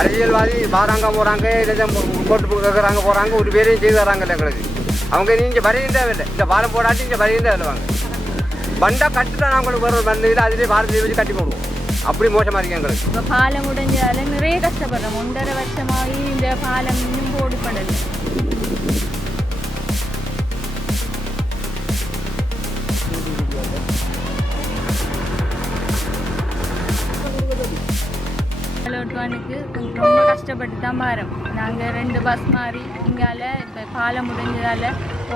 அரசியல்வாதி வாராங்க போகிறாங்க இல்லை போட்டு கேட்குறாங்க போகிறாங்க ஒரு பேரையும் செய்து தராங்கல்ல எங்களுக்கு. அவங்க நீங்கள் வரையும் தேவையில்லை. இந்த பாலம் போடாட்டி இங்கே வரையும் தேவையில்லை பண்டா கட்டுதான் அவங்களுக்கு வர வந்ததில் அதிலே பாரதியை வச்சு கட்டி போடுவோம். அப்படி மோசமாக இருக்கு எங்களுக்கு. இப்போ பாலம் உடைஞ்சதால நிறைய கஷ்டப்படுறோம். ஒன்றரை வருஷமாகி இந்த பாலம் இன்னும் போடுபடலை. ஓட்டுவானுக்கு ரொம்ப கஷ்டப்பட்டு தான் மாறும். நாங்கள் ரெண்டு பஸ் மாறி இங்கால இப்போ பாலம் முடிஞ்சதால்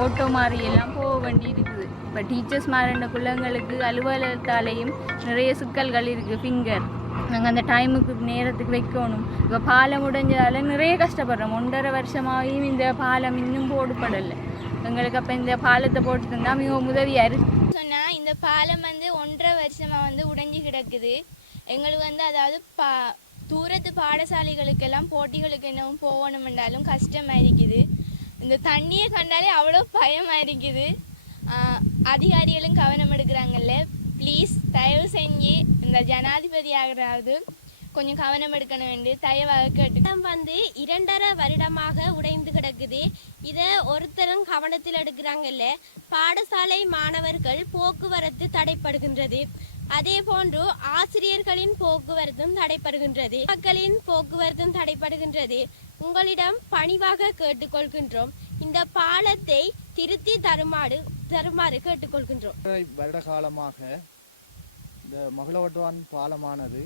ஓட்டோ மாறி எல்லாம் போக வேண்டி இருக்குது இப்போ டீச்சர்ஸ் மாறின பிள்ளைங்களுக்கு அலுவலகத்தாலேயும் நிறைய சிக்கல்கள் இருக்குது ஃபிங்கர் நாங்கள் அந்த டைமுக்கு நேரத்துக்கு வைக்கணும். இப்போ பாலம் முடிஞ்சதால் நிறைய கஷ்டப்படுறோம். ஒன்றரை வருஷமாகவும் இந்த பாலம் இன்னும் போடுபடலை. எங்களுக்கு அப்போ இந்த பாலத்தை போட்டு தந்தால் மிகவும் உதவியாக இருக்கு சொன்னால் இந்த பாலம் வந்து ஒன்றரை வருஷமாக வந்து உடைஞ்சு கிடக்குது. எங்களுக்கு வந்து அதாவது பா தூரத்து பாடசாலைகளுக்கெல்லாம் போட்டிகளுக்கு என்னவும் போகணுமென்றாலும் கஷ்டமாக இருக்குது இந்த தண்ணியை கண்டாலே அவ்வளோ பயமாக இருக்குது அதிகாரிகளும் கவனம் எடுக்கிறாங்கல்ல. ப்ளீஸ் தயவு செஞ்சு இந்த ஜனாதிபதி ஆகிறாவது கொஞ்சம் கவனம் எடுக்கணும் வேண்டி தயவாக கேட்டு வந்து இரண்டரை வருடமாக உடைந்து கிடக்குது. இதை ஒருத்தரும் கவனத்தில் எடுக்கிறாங்கல்ல. பாடசாலை மாணவர்கள் போக்குவரத்து தடைப்படுகின்றது. அதே போன்று ஆசிரியர்களின் போக்குவரத்தும் தடைப்படுகின்றது மக்களின் போக்குவரத்தும் தடைப்படுகின்றது உங்களிடம் பணிவாக கேட்டுக்கொள்கின்றோம். இந்த பாலத்தை திருத்தி தருமாறு தருமாறு கேட்டுக்கொள்கின்றோம். வருட காலமாக இந்த மகளவட்டுவான் பாலமானது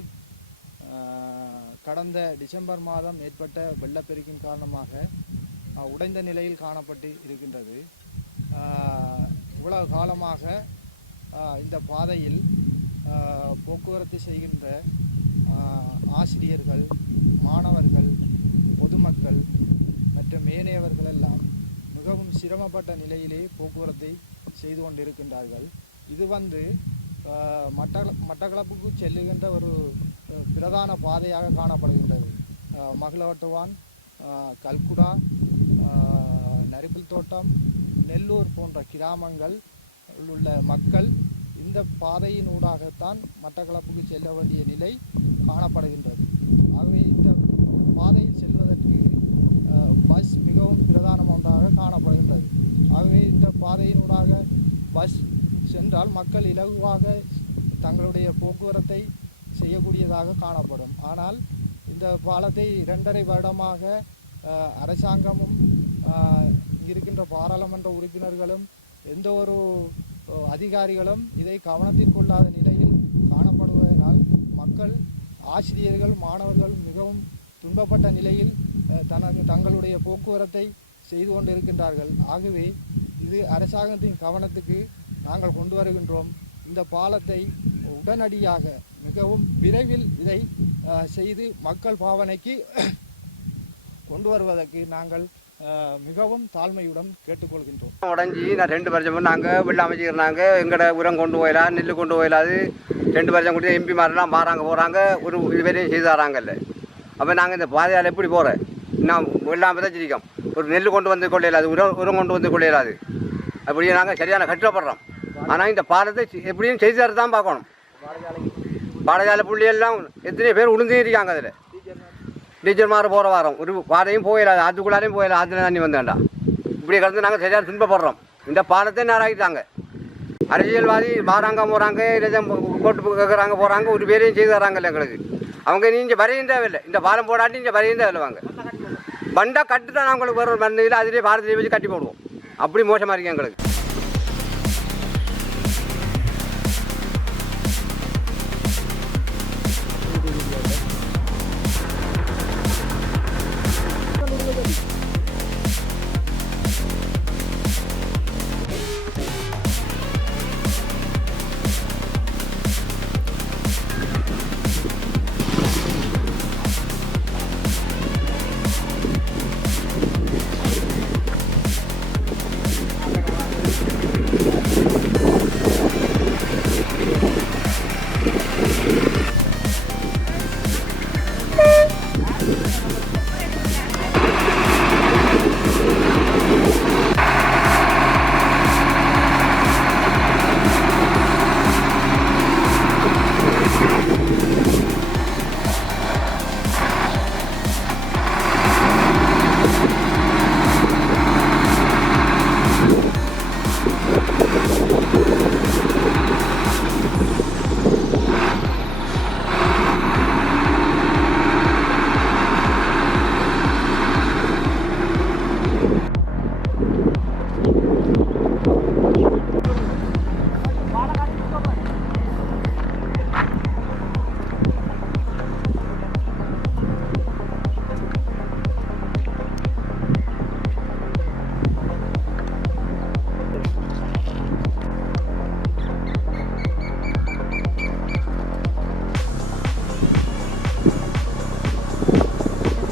கடந்த டிசம்பர் மாதம் ஏற்பட்ட வெள்ளப்பெருக்கின் காரணமாக உடைந்த நிலையில் காணப்பட்டு இருக்கின்றது. இவ்வளவு காலமாக இந்த பாதையில் போக்குவரத்து செய்கின்ற ஆசிரியர்கள் மாணவர்கள் பொதுமக்கள் மற்றும் ஏனையவர்கள் எல்லாம் மிகவும் சிரமப்பட்ட நிலையிலே போக்குவரத்தை செய்து கொண்டிருக்கின்றார்கள். இது வந்து மட்ட மட்டக்கள மட்டக்களப்புக்கு செல்லுகின்ற ஒரு பிரதான பாதையாக காணப்படுகின்றது. ஆஹ், மகளவட்டுவான் கல்குடா நரிப்பில் தோட்டம் நெல்லூர் போன்ற கிராமங்கள் உள்ள மக்கள் இந்த பாதையின் ஊடாகத்தான் மட்டக்களப்புக்கு செல்ல வேண்டிய நிலை காணப்படுகின்றது. ஆகவே இந்த பாதையில் செல்வதற்கு பஸ் மிகவும் பிரதான ஒன்றாக காணப்படுகின்றது. ஆகவே இந்த பாதையினூடாக பஸ் சென்றால் மக்கள் இலகுவாக தங்களுடைய போக்குவரத்தை செய்யக்கூடியதாக காணப்படும். ஆனால் இந்த பாலத்தை இரண்டரை வருடமாக அரசாங்கமும் இருக்கின்ற பாராளுமன்ற உறுப்பினர்களும் எந்த ஒரு அதிகாரிகளும் இதை கவனத்தில் கொள்ளாத நிலையில் காணப்படுவதனால் மக்கள் ஆசிரியர்கள் மாணவர்கள் மிகவும் துன்பப்பட்ட நிலையில் தனது தங்களுடைய போக்குவரத்தை செய்து கொண்டிருக்கின்றார்கள். ஆகவே இது அரசாங்கத்தின் கவனத்துக்கு நாங்கள் கொண்டு வருகின்றோம். இந்த பாலத்தை உடனடியாக மிகவும் விரைவில் இதை செய்து மக்கள் பாவனைக்கு கொண்டு வருவதற்கு நாங்கள் மிகவும் தாழ்மையுடன் கேட்டுக்கொள்கின்றோம். உடஞ்சி நான் ரெண்டு வருஷம் நாங்கள் வெள்ள அமைச்சிருந்தாங்க எங்கட உரம் கொண்டு போயிடலாம் நெல் கொண்டு போயிடாது ரெண்டு வருஷம் கொடுத்து எம்பி மாதிரிலாம் மாறாங்க போகிறாங்க ஒரு இது வரையும் செய்து தராங்கல்ல அப்போ நாங்கள் இந்த பாதையால் எப்படி போகிறேன் இன்னும் தான் சிரிக்கோம் ஒரு நெல் கொண்டு வந்து கொள்ளையிலாது உரம் உரம் கொண்டு வந்து கொள்ளையிலாது அப்படியே நாங்கள் சரியான கஷ்டப்படுறோம் ஆனால் இந்த பாலத்தை எப்படியும் செய்து தர தான் பார்க்கணும். பாடசாலை புள்ளியெல்லாம் எத்தனை பேர் உளுந்து இருக்காங்க அதில். டீச்சர் மாதிரி போகிற வாரம். ஒரு பாதையும் போயிடாது ஆற்றுக்குள்ளாரையும் போயிடலாம் ஆற்றுல தண்ணி வேண்டாம் இப்படி கலந்து நாங்கள் சரியாக துன்பப்படுறோம். இந்த பாலத்தை நேராகிட்டாங்க அரசியல்வாதி வாராங்க போகிறாங்க இல்லை கோட்டு கேட்குறாங்க போகிறாங்க ஒரு பேரையும் செய்து தராங்கல்ல எங்களுக்கு. அவங்க நீ இங்கே வரையும் தேவையில்லை. இந்த பாலம் போடாட்டி இங்கே வரையும் தேவையில்லை வண்டா பண்டா கட்டுட்டா உங்களுக்கு வர வந்ததில் அதிலே பாரதியை வச்சு கட்டி போடுவோம். அப்படி மோசமாக இருக்கு எங்களுக்கு.